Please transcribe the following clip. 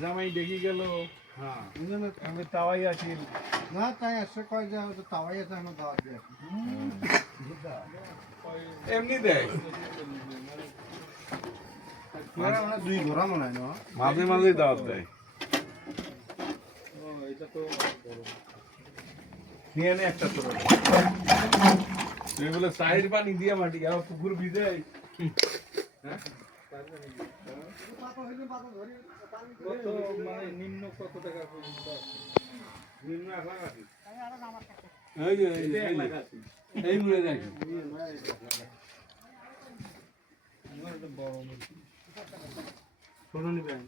জামাই দেখি গেল হ্যাঁ আমি তাওয়াই আছি না তাই আসছে কয় যে তাওয়াই আছে আমার দাওয়াত দিয়ে এমনি দেয়। মাঝে মাঝে দাওয়াত দেয়। নিয়ে নে একটা তোর। তুই সাইড পানি দিয়ে মাটি, আবার পুকুর ভিজে। মানে নিম্ন কত টাকা নিম্ন এক লাখ এই এই মুড়ে দেখি। ছোট নিবেন